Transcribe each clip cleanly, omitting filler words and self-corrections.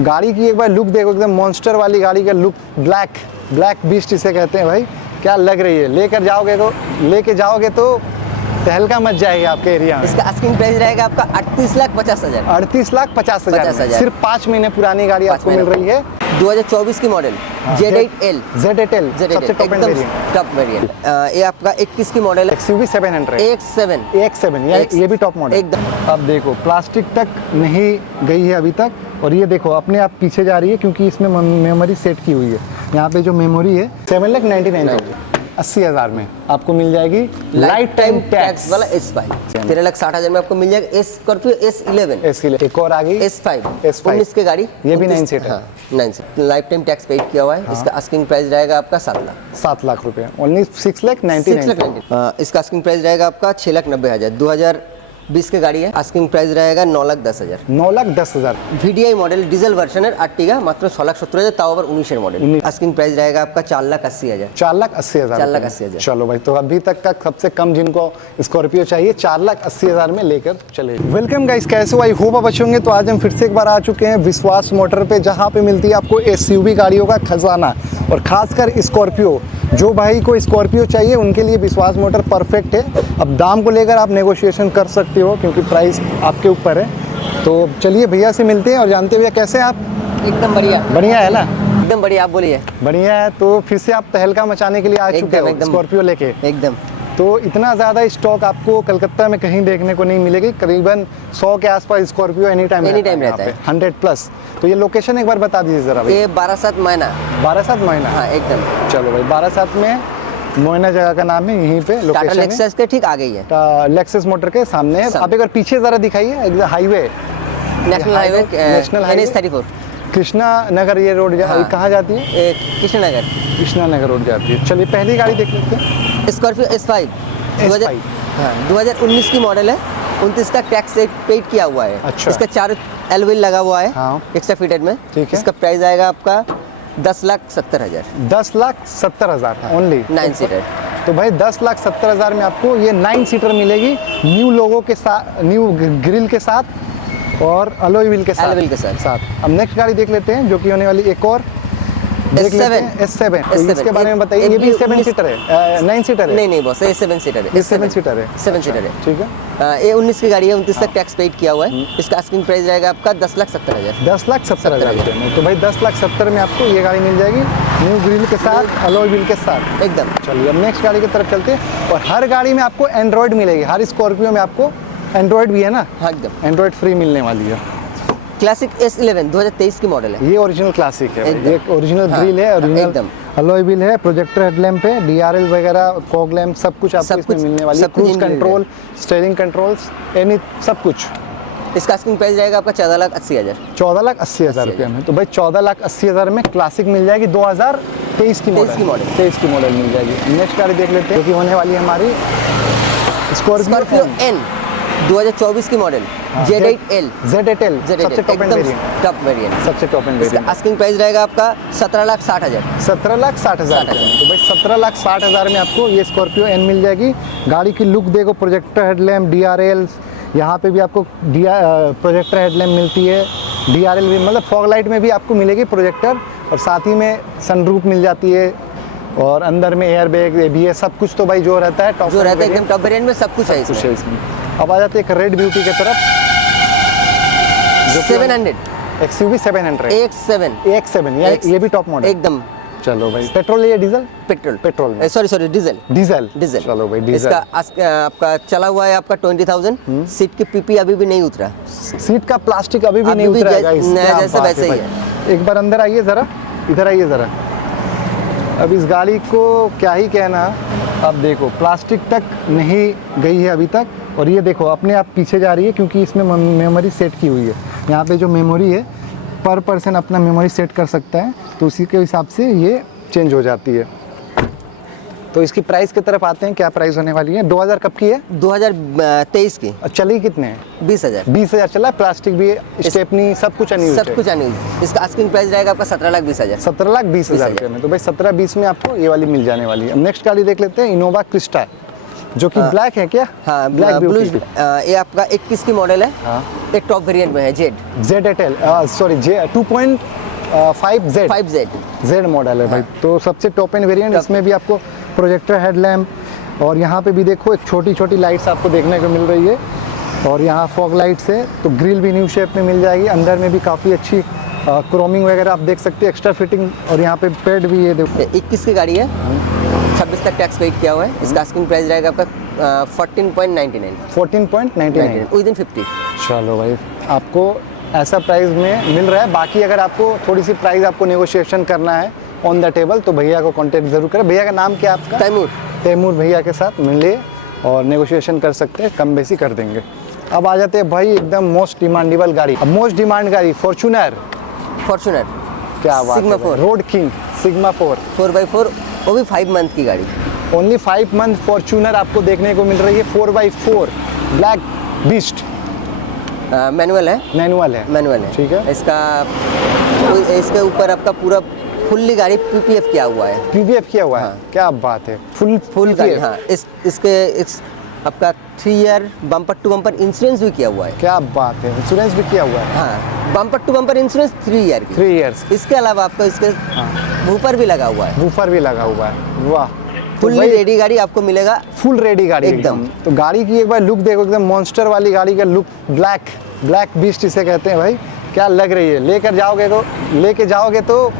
गाड़ी की एक बार लुक देखो, एकदम मॉन्स्टर वाली गाड़ी का लुक, ब्लैक बीस्ट इसे कहते हैं भाई। क्या लग रही है, लेके जाओगे तो तहलका मच जाएगी आपके एरिया में। इसका आस्किंग प्राइस रहेगा आपका 38,50,000। 38,50,000। सिर्फ 5 महीने पुरानी गाड़ी आपको मिल रही है। 2024 की मॉडल Z8L सबसे टॉप एंड वेरिएंट। ये आपका 21 की मॉडल है, XUV 700 X7 ये भी टॉप मॉडल एकदम। अब देखो प्लास्टिक तक नहीं गई है अभी तक, और ये देखो अपने आप पीछे जा रही है क्योंकि इसमें मेमोरी सेट की हुई है। यहाँ पे जो मेमोरी है 7,99,000 80,000 में आपको मिल जाएगी लाइफ टाइम टैक्स वाला S5। 13,60,000 में आपको मिल जाएगा स्कॉर्पियो S11। एक और आ गई S5 S5 19 की गाड़ी, ये भी 9 सीटर। हाँ 9 seater, life time tax paid किया हुआ है। इसका आस्किंग प्राइस रहेगा आपका 7 लाख रुपए, ओनली 6,99,000। इसका आस्किंग प्राइस रहेगा आपका 6,90,000। 2020 की गाड़ी है, आस्किंग प्राइस रहेगा 9,10,000। 9,10,000। VDI मॉडल डीजल वर्जन है आर्टिगा, मात्र 6,70,000। ताव ओवर 19 मॉडल। आस्किंग प्राइस रहेगा आपका 4,80,000। 4,80,000। 4,80,000। चलो भाई, तो अभी तक का सबसे कम जिनको स्कॉर्पियो चाहिए 4,80,000 में लेकर चले। वेलकम गाइस, कैसे हो? आई होप आप अच्छे होंगे। तो आज हम फिर से एक बार आ चुके हैं विश्वास मोटर पे, जहाँ पे मिलती है आपको SUV गाड़ियों का खजाना, और खासकर स्कॉर्पियो। जो भाई को स्कॉर्पियो चाहिए उनके लिए विश्वास मोटर परफेक्ट है। अब दाम को लेकर आप नेगोशिएशन कर सकते हो क्योंकि प्राइस आपके ऊपर है। तो चलिए भैया से मिलते हैं और जानते हैं भैया कैसे हैं आप? एकदम बढ़िया। बढ़िया है ना? एकदम बढ़िया, आप बोलिए। बढ़िया है। तो फिर से आप तहलका मचाने के लिए आ चुके हो स्कॉर्पियो लेके। एकदम। तो इतना ज़्यादा स्टॉक आपको कलकत्ता में कहीं देखने को नहीं मिलेगी। करीबन 100 के आसपास स्कॉर्पियो एनी टाइम रहता है 100+। तो ये लोकेशन एक बार बता दीजिए ज़रा भाई। ये 12/7 मैना। 12/7 मैना। हाँ एकदम। चलो भाई, 12/7 में मोइना जगह का नाम है, यहीं पे लोकेशन है। लेक्सस के ठीक आगे ही है। लेक्सस मोटर के सामने है। आप एक बार पीछे ज़रा दिखाइए, एकदम highway, national highway NH 34 Krishna Nagar ये रोड कहाँ जाती है? कृष्णा नगर रोड जाती है। चलिए पहली गाड़ी देख लेते हैं। स्कॉर्पियो S5 2019 की मॉडल है। 29 का टैक्स पेड किया हुआ है। अच्छा। इसका 4 एलवील लगा हुआ है। हाँ। एक्स्ट्रा फिटेड में। ठीक है। इसका प्राइस आएगा आपका 10,70,000। 10,70,000 ओनली 9 सीटर। तो भाई 10,70,000 में आपको ये 9 सीटर मिलेगी, न्यू लोगो के साथ, न्यू ग्रिल के साथ और अलॉय व्हील के साथ। अब नेक्स्ट गाड़ी देख लेते हैं जो कि होने वाली एक और देख लेते हैं S7। तो इसके बारे में बताइए। ये भी 7 सीटर है, 9 सीटर है? नहीं बॉस, ये 7 सीटर है। 7 सीटर है। 7 सीटर है। ठीक है। ये 19 की गाड़ी है, 29 तक टैक्स पेड किया हुआ है। इसका आस्किंग प्राइस रहेगा आपका 10,70,000। 10,70,000 रुपये में। तो भाई 10,70,000 में आपको ये गाड़ी मिल जाएगी न्यू ग्रिल के साथ, अलॉय व्हील के साथ एकदम। चलिए अब नेक्स्ट गाड़ी की तरफ चलते हैं। और हर गाड़ी में आपको एंड्रॉयड मिलेगी, हर स्कॉर्पियो में आपको एंड्रॉयड भी है ना? हाँ एकदम। एंड्रॉयड फ्री मिलने वाली है। क्लासिक S11 2023 की मॉडल है। ये ओरिजिनल क्लासिक है, ये ओरिजिनल ग्रिल है, ओरिजिनल अलॉय व्हील है, प्रोजेक्टर हेडलैम्प है, DRL वगैरह, फॉग लैम्प, सब कुछ आपको इसमें मिलने वाली है। Cruise control, steering controls, any सब कुछ। इसका आस्किंग प्राइस रहेगा आपका 14,80,000। 14,80,000 रुपये में। तो भाई 14,80,000 में क्लासिक मिल जाएगी 2023 की मॉडल। 23 की मॉडल मिल जाएगी। नेक्स्ट गाड़ी देख लेते हैं जो कि होने वाली है हमारी स्कॉर्पियो N 2024 की मॉडल Z8L सबसे टॉप एंड वेरिएंट। सबसे top end variant. Asking price रहेगा आपका 17,60,000। 17,60,000। तो भाई 17,60,000 में आपको ये स्कॉर्पियो N मिल जाएगी। गाड़ी की लुक देखो, प्रोजेक्टर हेडलैम्प, DRL, यहाँ पे भी आपको प्रोजेक्टर हेडलैम्प मिलती है, DRL भी, मतलब फॉग लाइट में भी आपको मिलेगी प्रोजेक्टर, और साथ ही में सनरूफ मिल जाती है, और अंदर में एयर बैग, ABS सब कुछ। तो भाई जो रहता है टॉप, जो रहता है एकदम टॉप वेरिएंट में सब कुछ है इसमें। अब आ जाते हैं एक रेड ब्यूटी की तरफ, जो 700 XUV 700 X7 ये भी टॉप मॉडल एकदम। चलो भाई, पेट्रोल या डीजल? पेट्रोल में। Sorry diesel. चलो भाई डीजल। इसका आपका चला हुआ है आपका 20,000। सीट की PP अभी भी नहीं उतरा। सीट का प्लास्टिक अभी भी नहीं उतरा है गाइस, जैसा वैसे ही है। एक बार अंदर आइए जरा, इधर आइए जरा। अब इस गाड़ी को क्या ही कहना। अब देखो प्लास्टिक तक नहीं गई है अभी तक, और ये देखो अपने आप पीछे जा रही है क्योंकि इसमें मेमोरी सेट की हुई है। यहाँ पे जो मेमोरी है, पर पर्सन अपना मेमोरी सेट कर सकता है, तो उसी के हिसाब से ये चेंज हो जाती है। तो इसकी प्राइस की तरफ आते हैं, क्या प्राइस होने वाली है? 2000 कब की है? 2023 की। चली कितने है? 20,000 चला। प्लास्टिक भी, स्टेपनी, सब कुछ अनयूज्ड। इसका आस्किंग प्राइस रहेगा आपका 17,20,000। 17,20,000 रुपये में। तो भाई 17-20 में आपको ये वाली मिल जाने वाली है। नेक्स्ट गाड़ी देख लेते हैं, इनोवा क्रिस्टा। जो कि ब्लैक है क्या? हाँ ब्लैक ब्लू, ब्यूटी। ये आपका 21 की मॉडल है। हाँ। एक टॉप वेरिएंट में है Z ZL sorry J 2.5Z 5Z। Z model है भाई। तो सबसे टॉप एंड वेरिएंट, इसमें भी आपको प्रोजेक्टर हेडलैम्प और यहाँ पे भी देखो एक छोटी छोटी लाइट्स आपको देखने को मिल रही है और यहाँ फॉग लाइट्स है। तो ग्रिल भी न्यू शेप में मिल जाएगी। अंदर में भी काफ़ी अच्छी क्रोमिंग वगैरह आप देख सकते हैं, एक्स्ट्रा फिटिंग। और यहाँ पे पेड भी है देखो। 21 की गाड़ी है, 26 तक टैक्स पेड किया हुआ है। इसका आस्किंग प्राइस रहेगा आपका 14.99 14.99 विद इन 50। चलो भाई, आपको ऐसा प्राइस में मिल रहा है। बाकी अगर आपको थोड़ी सी प्राइस आपको नेगोशिएशन करना है ऑन द टेबल तो भैया को कांटेक्ट ज़रूर करें। भैया का नाम क्या है आपका? तैमूर भैया के साथ मिले और नेगोशिएशन कर सकते हैं, कम बेसी कर देंगे। अब आ जाते हैं भाई एकदम मोस्ट डिमांडेबल गाड़ी। अब मोस्ट डिमांड गाड़ी फॉर्च्यूनर। क्या बात सिग्मा है, 4 रोड किंग सिग्मा 4 4x4, वो भी 5 मंथ की गाड़ी। ओनली 5 मंथ फॉर्च्यूनर आपको देखने को मिल रही है। 4x4 ब्लैक बीस्ट मैनुअल है। मैनुअल है। ठीक है। इसके ऊपर आपका पूरा फुल्ली गाड़ी PPF किया हुआ है। PPF किया हुआ है। क्या बात है, फुल गाड़ी। हाँ, इसके आपका 3 year bumper to bumper insurance भी किया हुआ है। क्या बात है, इंश्योरेंस भी किया हुआ है। हाँ, bumper to bumper insurance 3 year की। 3 इयर्स। इसके अलावा आपको इसके वूफर भी लगा हुआ है। वूफर भी लगा हुआ है। वाह, फुल्ली रेडी गाड़ी आपको मिलेगा। फुल रेडी गाड़ी एकदम। तो गाड़ी की एक बार लुक देखो, एकदम मॉन्स्टर वाली गाड़ी का लुक। ब्लैक बीस्ट इसे कहते हैं भाई। क्या लग रही है, लेके जाओगे तो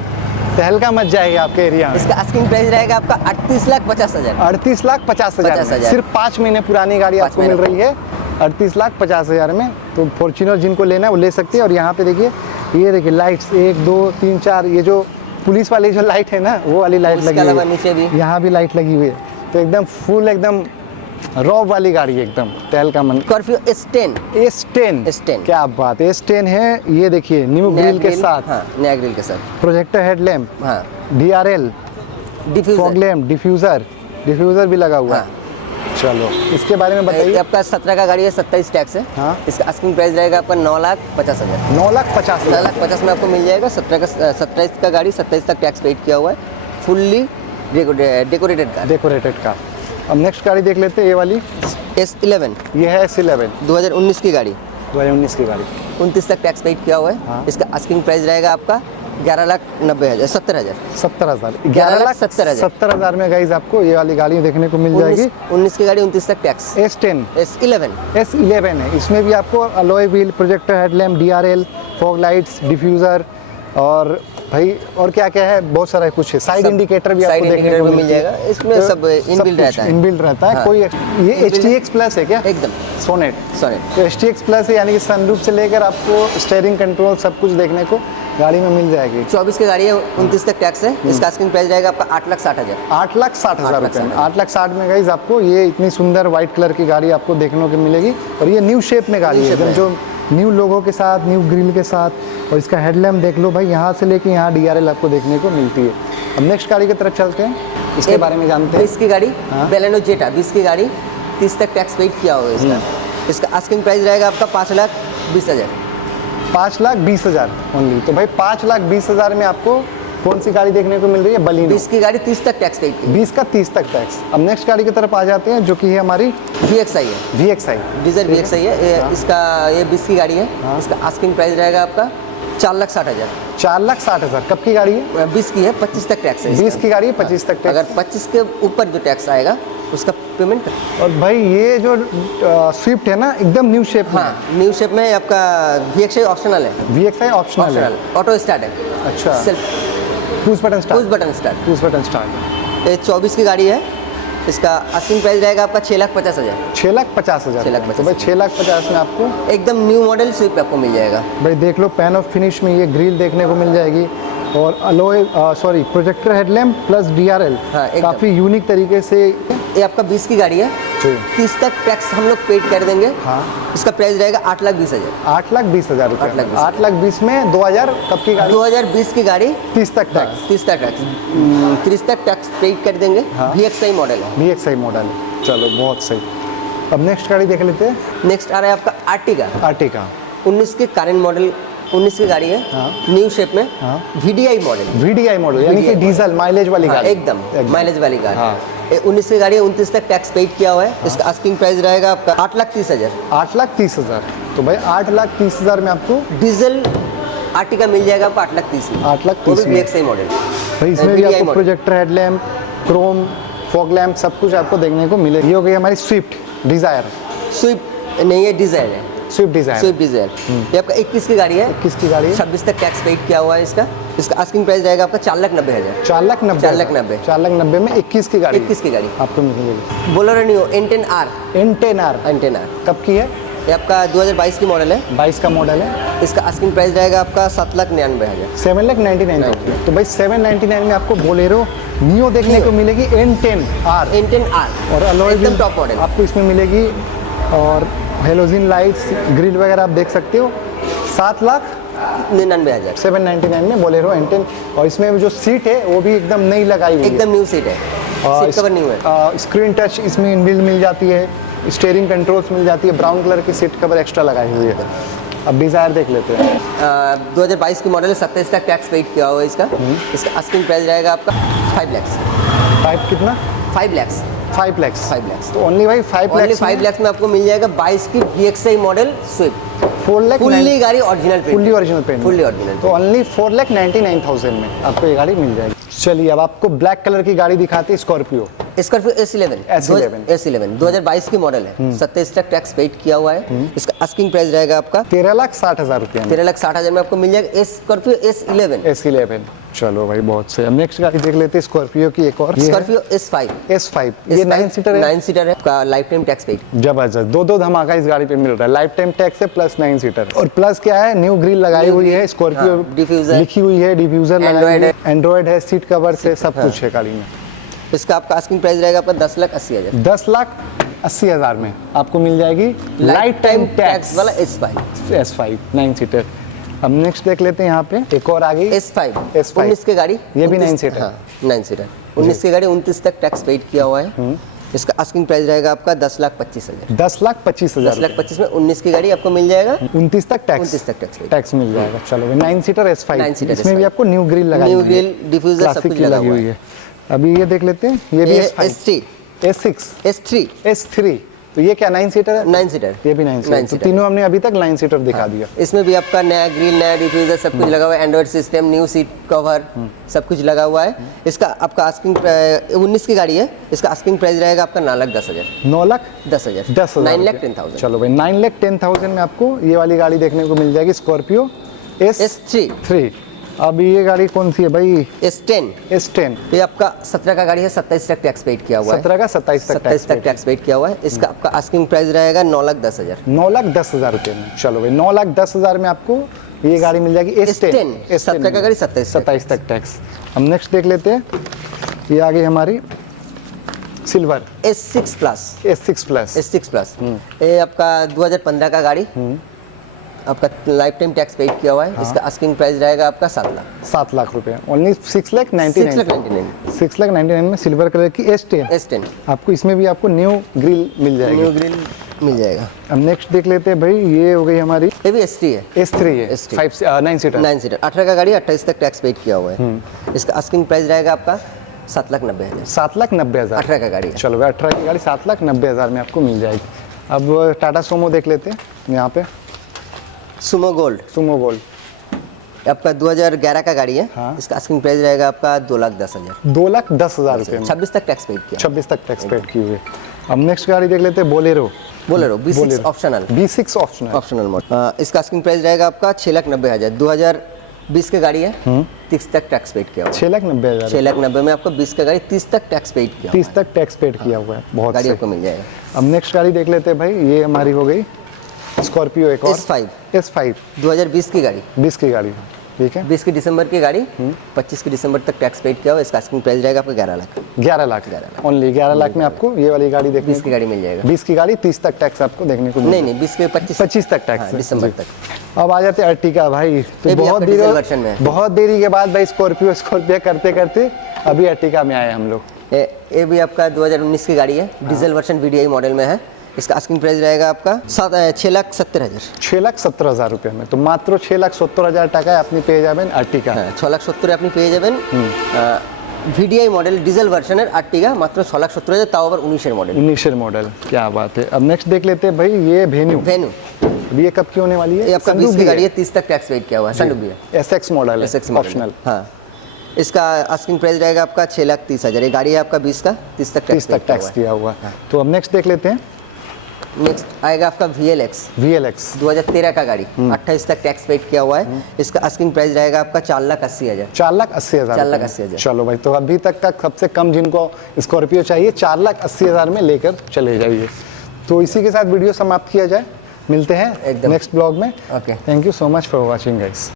तहलका मच जाएगी आपके एरिया में। इसका आस्किंग प्राइस रहेगा आपका 38,50,000। 38,50,000 सिर्फ 5 महीने पुरानी गाड़ी आपको मिल रही है 38,50,000 में। तो फॉर्च्यूनर जिनको लेना है वो ले सकते हैं। और यहाँ पे देखिए, ये देखिए लाइट्स 1 2 3 4, ये जो पुलिस वाली जो लाइट है ना, वो वाली लाइट लगी हुई है। नीचे भी यहाँ भी लाइट लगी हुई है। तो एकदम फुल, एकदम रॉ वाली गाड़ी है, एकदम तहलका मन। Scorpio S10। क्या बात है, S10 है। ये देखिए न्यू ग्रिल के साथ। हाँ, नया ग्रिल के साथ। Projector headlamp. हाँ, DRL फॉग लैम्प, डिफ्यूज़र भी लगा हुआ है। चलो इसके बारे में बताइए। आपका 17 का गाड़ी है, 27 टैक्स है। हाँ। इसका आस्किंग प्राइस रहेगा आपका 9,50,000। 9,50,000। 9,50,000 में आपको मिल जाएगा। 27 का गाड़ी, 27 तक टैक्स पेड किया हुआ है। फुल्ली डेकोरेटेड का। अब नेक्स्ट गाड़ी देख लेते हैं, ये वाली S11। ये है S11 2019 की गाड़ी, 2019 की गाड़ी। 29 तक टैक्स पेड किया हुआ है। हाँ। इसका आस्किंग प्राइस रहेगा आपका 11,90,000 70,000। 70,000 11,70,000 70,000 में गाइज आपको ये वाली गाड़ी देखने को मिल जाएगी। 19 की गाड़ी, 29 तक टैक्स। S10 S11 है। इसमें भी आपको alloy wheel, projector headlamp, DRL fog lights, diffuser और भाई और क्या क्या है, बहुत सारा कुछ है। साइड इंडिकेटर भी आपको देखने को मिल जाएगा। इसमें सब इनबिल्ट रहता है। हाँ। कोई ये HTX प्लस है क्या? एकदम सोनेट। सॉरी, तो HTX प्लस है, यानी कि सनरूफ से लेकर आपको स्टीयरिंग कंट्रोल सब कुछ देखने को गाड़ी में मिल जाएगी। 24 की गाड़ी है, 29 तक टैक्स है। इसका आस्किंग प्राइस रहेगा आपका 8,60,000। 8,60,000 रुपये में। 8,60,000 में गाइज आपको ये इतनी सुंदर व्हाइट कलर की गाड़ी आपको देखने को मिलेगी। और ये न्यू शेप में गाड़ी है, एकदम जो न्यू लोगों के साथ, न्यू ग्रिल के साथ। और इसका हेडलैम्प देख लो भाई, यहाँ से लेके यहाँ DRL आपको देखने को मिलती है। अब नेक्स्ट गाड़ी की तरफ चलते हैं, इसके बारे में जानते हैं। 20 की गाड़ी, हाँ। बेलेनो जेटा 20 की गाड़ी, 30 तक टैक्स पेड किया हुआ है इसका। इसका आस्किंग प्राइस रहेगा आपका 5,20,000। 5,20,000 ओनली। तो भाई 5,20,000 में आपको कौन सी गाड़ी देखने को मिल रही है? बलिनो। 20 की गाड़ी, 30 तक टैक्स पेड की। 20 का 30 तक टैक्स। अब नेक्स्ट गाड़ी की तरफ आ जाते हैं, जो कि है हमारी VXI है। VXI डीजल VXI है। हाँ। इसका ये 20 की गाड़ी है। हाँ। इसका आस्किंग प्राइस रहेगा आपका 4,60,000। 4,60,000। कब की गाड़ी है? 20 की है, 25 तक टैक्स है। 20 की गाड़ी है, 25 तक टैक्स। अगर 25 के ऊपर जो टैक्स आएगा उसका पेमेंट। और भाई ये जो स्विफ्ट है ना, एकदम न्यू शेप में। हाँ, न्यू शेप में आपका VXI ऑप्शनल है। VXI ऑप्शनल है। ऑटो स्टार्ट है। अच्छा, सिर्फ push button start. Push button start. ये 24 की गाड़ी है। इसका आस्किंग प्राइस रहेगा आपका 6,50,000। 6,50,000। 6,50,000। तो भाई 6,50,000 में आपको एकदम न्यू मॉडल स्विफ्ट आपको मिल जाएगा। भाई देख लो, पैन ऑफ फिनिश में ये ग्रिल देखने को मिल जाएगी। और alloy projector headlamp plus DRL हाँ, एकदम। काफ़ी यूनिक तरीके से। ये आपका 20 की गाड़ी है। जी। 30 तक टैक्स हम लोग पेड कर देंगे। हाँ। इसका प्राइस रहेगा 8,20,000। 8,20,000 रुपये। 8,20,000। 8,20,000 में 2000 कब की गाड़ी? 2020 की गाड़ी, 30 तक टैक्स। 30 तक टैक्स। 30 तक टैक्स पेड कर देंगे। हाँ। VXI मॉडल है। VXI मॉडल है। चलो बहुत सही। अब नेक्स्ट गाड़ी देख लेते हैं, नेक्स्ट आ रहा है आपका आर्टिगा। आर्टिगा 19 के करेंट मॉडल, 19 की गाड़ी है। हाँ। न्यू शेप में। हाँ। VDI model. VDI मॉडल, यानी कि डीजल माइलेज वाली हाँ, गाड़ी। एकदम माइलेज वाली गाड़ी। हाँ। ये 19 की गाड़ी है, 29 तक टैक्स पेड किया हुआ है। इसका आस्किंग प्राइस रहेगा आपका 8,30,000। 8,30,000। तो भाई 8,30,000 में आपको डीजल आर्टिका मिल जाएगा आपको 8,30,000 में। 8,30,000 वो भी ब्लैक सही मॉडल। भाई इसमें भी VDI आपको model. Projector headlamp, Chrome, fog lamp सब कुछ आपको देखने को मिलेगा। ये हो गई हमारी स्विफ्ट डिज़ायर। स्विफ्ट नहीं है, डिजायर है। स्विफ्ट डिज़ायर स्विफ्ट डिजायर ये आपका 21 की गाड़ी है। 21 की गाड़ी है। 26 तक टैक्स पेड किया हुआ है इसका। इसका आस्किंग प्राइस रहेगा आपका 4,90,000। 4,90,000। 4,90,000। 4,90,000 में 21 की गाड़ी 21 की गाड़ी आपको मिलेगी। Bolero neo N10R। N10R N10R कब की है? ये आपका 2022 की मॉडल है। 22 का मॉडल है। इसका आस्किंग प्राइस रहेगा आपका 7,99,000। 7,99,000। तो भाई 799 में आपको बोलेरो नियो देखने को मिलेगी N10R। N10R और अलॉय एकदम व्हील टॉप मॉडल। आपको इसमें मिलेगी और हेलोजिन लाइट्स, ग्रिल वगैरह आप देख सकते हो। 7,99,000 799 में बोलेरो N10। और इसमें जो सीट है वो भी एकदम नई लगाई हुई है। एकदम न्यू सीट है। सीट कवर न्यू है। स्क्रीन टच इसमें इनबिल्ट मिल जाती है, स्टीयरिंग कंट्रोल्स मिल जाती है, ब्राउन कलर की सीट कवर एक्स्ट्रा लगाई हुई है। अब डिज़ायर देख लेते हैं। 2022 की मॉडल है, 27 तक टैक्स पेड किया हुआ है इसका। इसका आस्किंग प्राइस रहेगा आपका 5 लाख। 5 कितना? 5 लाख। 5 लाख। 5 लाख। तो ओनली भाई 5 ओनली लाख 5 लाख में आपको मिल जाएगा 22 की VXI model Swift. 4 lakh fully गाड़ी original paint. Fully original paint. Fully original. तो ओनली 4,99,000 में आपको ये गाड़ी मिल जाएगी। चलिए अब आपको ब्लैक कलर की गाड़ी दिखाती है, Scorpio. Scorpio S11। S11 S11 2022 की मॉडल है। 27 तक टैक्स पेड किया हुआ है। इसका आस्किंग प्राइस रहेगा आपका 13,60,000 रुपये में। 13,60,000 में आपको मिल जाएगा स्कॉर्पियो S11। S11। चलो भाई बहुत सही। अब नेक्स्ट गाड़ी देख लेते हैं स्कॉर्पियो की एक और। Scorpio S5। S5 ये 9 सीटर है। 9 सीटर है। आपका लाइफ टाइम टैक्स पेड। जबरदस्त, दो धमाका इस गाड़ी पे मिल रहा है। लाइफ टाइम टैक्स है प्लस 9 सीटर। और प्लस क्या है, न्यू ग्रिल लगाई हुई है, स्कॉर्पियो हाँ, डिफ्यूजर लिखी हुई है, डिफ्यूजर लगाई हुई Android है, एंड्रॉइड है, सीट कवर से सब कुछ है गाड़ी में। इसका आपका आस्किंग प्राइस रहेगा आपका 10,80,000। 10,80,000 में आपको मिल जाएगी लाइफ टाइम टैक्स वाला S5। S5 9 seater. अब नेक्स्ट देख लेते हैं यहाँ पे एक और आ गई S5 S5 19 की गाड़ी। ये भी 9 29 सीटर। हाँ 9 सीटर 19 की गाड़ी 29 तक टैक्स पेड किया हुआ है। इसका आस्किंग प्राइस रहेगा आपका 10,25,000। 10,25,000। 10,25,000 में 19 की गाड़ी आपको मिल जाएगा 29 तक टैक्स 29 तक टैक्स पेड। टैक्स मिल जाएगा। चलो 9 सीटर S5। 9 सीटर इसमें भी S5 आपको न्यू ग्रिल लगाई न्यू हुई है, ग्रिल डिफ्यूजर सब क्लासिक कुछ की लगा लगी हुआ हुई है। है। अभी ये देख लेते हैं, ये भी ये S5 S3 S6 S3 S3। तो ये क्या 9 सीटर है? 9 सीटर। ये भी 9 सीटर। 9 तो सीटर। तीनों हमने अभी तक 9 सीटर दिखा दिया। इसमें भी आपका नया ग्रिल, नया डिफ्यूजर सब कुछ लगा हुआ है। Android system, new seat cover सब कुछ लगा हुआ है। इसका आपका आस्किंग 19 की गाड़ी है। इसका आस्किंग प्राइस रहेगा आपका 9,10,000। 9,10,000। 10,000 9,10,000। चलो भाई 9,10,000 में आपको ये वाली गाड़ी देखने को मिल जाएगी, स्कॉर्पियो S3। अब ये गाड़ी कौन सी है भाई? S10। S10 ये आपका 17 का गाड़ी है, 27 तक टैक्स पेड किया हुआ है। 17 का 27 तक 27 तक टैक्स पेड किया हुआ है। इसका आपका आस्किंग प्राइस रहेगा 9,10,000। 9,10,000 रुपये में। चलो भाई 9,10,000 में आपको ये गाड़ी मिल जाएगी S10। 17 का गाड़ी 27 तक टैक्स। हम नेक्स्ट देख लेते हैं, ये आ गई हमारी silver S6 plus. S6 plus. S6 plus ये आपका 2015 का गाड़ी आपका लाइफ टाइम टैक्स पेड किया हुआ है। इसका आस्किंग प्राइस रहेगा आपका 7 लाख। 7 लाख रुपए। ओनली 6,99,000 6,99,000 में सिल्वर कलर की S10। आपको इसमें भी आपको न्यू ग्रिल मिल जाएगी। न्यू ग्रिल मिल जाएगा। अब नेक्स्ट देख लेते हैं भाई, ये हो गई हमारी ये भी S3 है। S3 है। S3 9 seater. 9 सीटर 18 का गाड़ी 28 तक टैक्स पेड किया हुआ है। इसका आस्किंग प्राइस रहेगा आपका 7,90,000। 7,90,000। 18 का गाड़ी है। चलो भाई 18 की गाड़ी 7,90,000 में आपको मिल जाएगी। अब टाटा सोमो देख लेते हैं यहाँ पे। सुमो गोल्ड सुमो गोल्ड आपका 2011 का गाड़ी है। हाँ। इसका आस्किंग प्राइस रहेगा आपका 2,10,000। 2,10,000 रुपये में। 26 तक टैक्स पेड किया। 26 तक टैक्स पेड की हुई है। अब नेक्स्ट गाड़ी देख लेते हैं, Bolero Bolero B6 optional. B6 optional. Optional model. इसका आस्किंग प्राइस रहेगा आपका 6,90,000। 2020 की गाड़ी है। 30 तक टैक्स पेड किया हुआ है। 6,90,000। 6,90,000 में आपको 20 का गाड़ी 30 तक टैक्स पेड किया 30 तक टैक्स पेड किया हुआ है। बहुत गाड़ी सही। आपको मिल जाएगा। अब नेक्स्ट गाड़ी देख लेते हैं भाई, ये हमारी हो गई स्कॉर्पियो एक और S5 S5 2020 की गाड़ी। 20 की गाड़ी, ठीक है। 20 की दिसंबर की गाड़ी 25 की दिसंबर तक टैक्स पेड किया हुआ। इसका आस्किंग प्राइस रहेगा आपका 11 लाख। 11 लाख ओनली 11 लाख में आपको ये वाली गाड़ी देखने 20 की गाड़ी मिल जाएगा। 20 की गाड़ी 30 तक टैक्स आपको देखने को नहीं 20 के 25 तक टैक्स दिसंबर तक। अब आ जाते हैं अर्टिका भाई। तो ये भी बहुत आपका देरी डीजल वर्जन में है। बहुत देरी के बाद भाई स्कॉर्पियो करते करते अभी अर्टिका में आए हम लोग। ये भी आपका 2019 की गाड़ी है। डीजल वर्जन VDI मॉडल में है। इसका आस्किंग प्राइस रहेगा आपका 6,70,000। 6,70,000 रुपये में। तो मात्र 6,70,000 টাকায় আপনি পেয়ে যাবেন আর্টিকা। 6,70,000 আপনি পেয়ে যাবেন VDI मॉडल डीजल वर्जन है 8 मात्र 6,70,000 ताও আবার 19 मॉडल 19 मॉडल, क्या बात है। अब नेक्स्ट देख लेते हैं भाई, ये वेन्यू वेन्यू ये कब की होने वाली है? ये आपका 20 की गाड़ी है, 30 तक टैक्स पेड किया हुआ है, सनरूफ भी है, SX मॉडल है, SX मॉडल ऑप्शनल। हाँ, इसका आस्किंग प्राइस रहेगा आपका 6,30,000। ये गाड़ी है आपका 20 का, 30 तक 30 तक टैक्स किया हुआ है। तो अब नेक्स्ट देख लेते हैं, नेक्स्ट आएगा आपका VLX 2013 का गाड़ी, 28 तक टैक्स पेड किया हुआ है। इसका आस्किंग प्राइस रहेगा आपका 4,80,000। 4,80,000। 4,80,000। चलो भाई, तो अभी तक का सबसे कम जिनको स्कॉर्पियो चाहिए 4,80,000 में लेकर चले जाइए। तो इसी के साथ वीडियो समाप्त किया जाए, मिलते हैं एकदम नेक्स्ट ब्लॉग में। Okay. Thank you so much for watching guys.